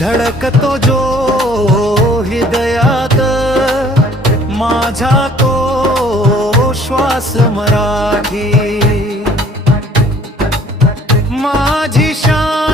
धडकतो जो हृदयात माझा तो श्वास मराठी. माझी शान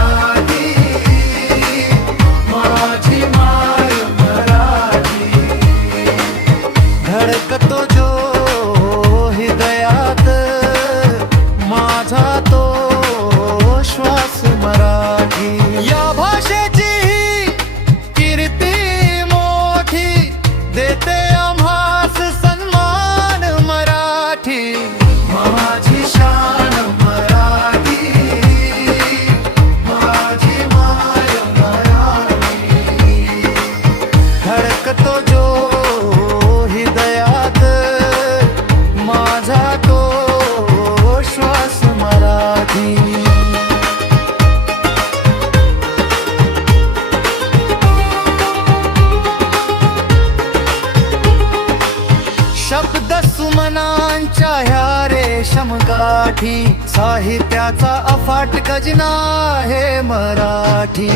शब्द सुमनांच्या ह्या रेशम गाठी साहित्याचा अफाट खजना आहे मराठी.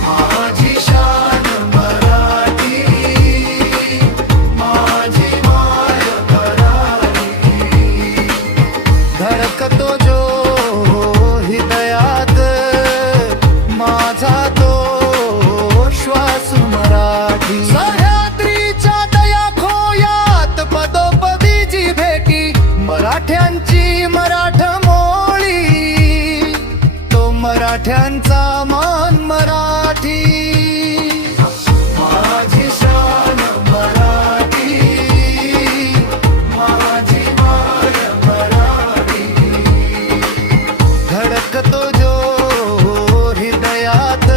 माझी शान मराठी. माझी माय मराठी. धडकतो जो मराठ्यांचा मान मराठी. माझी शान मराठी. माझी माय मराठी. धडकतो जो हृदयात.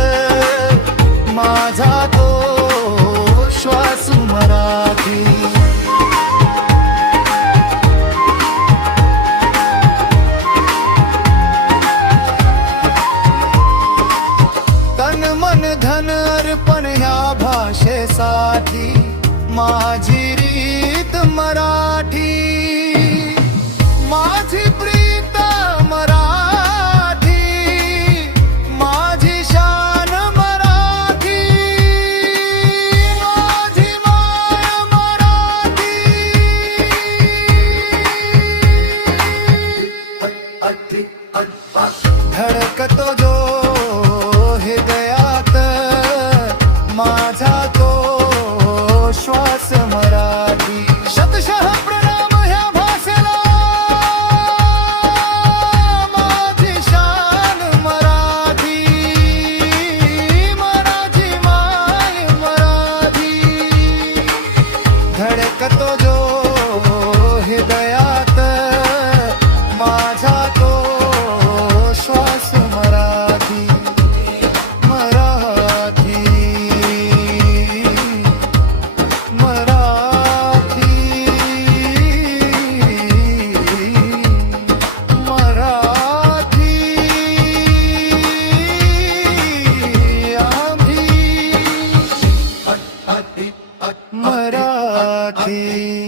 माझा माझी रीत मराठी माझी प्रीत मराठी माझी शान मराठी माझी माय मराठी.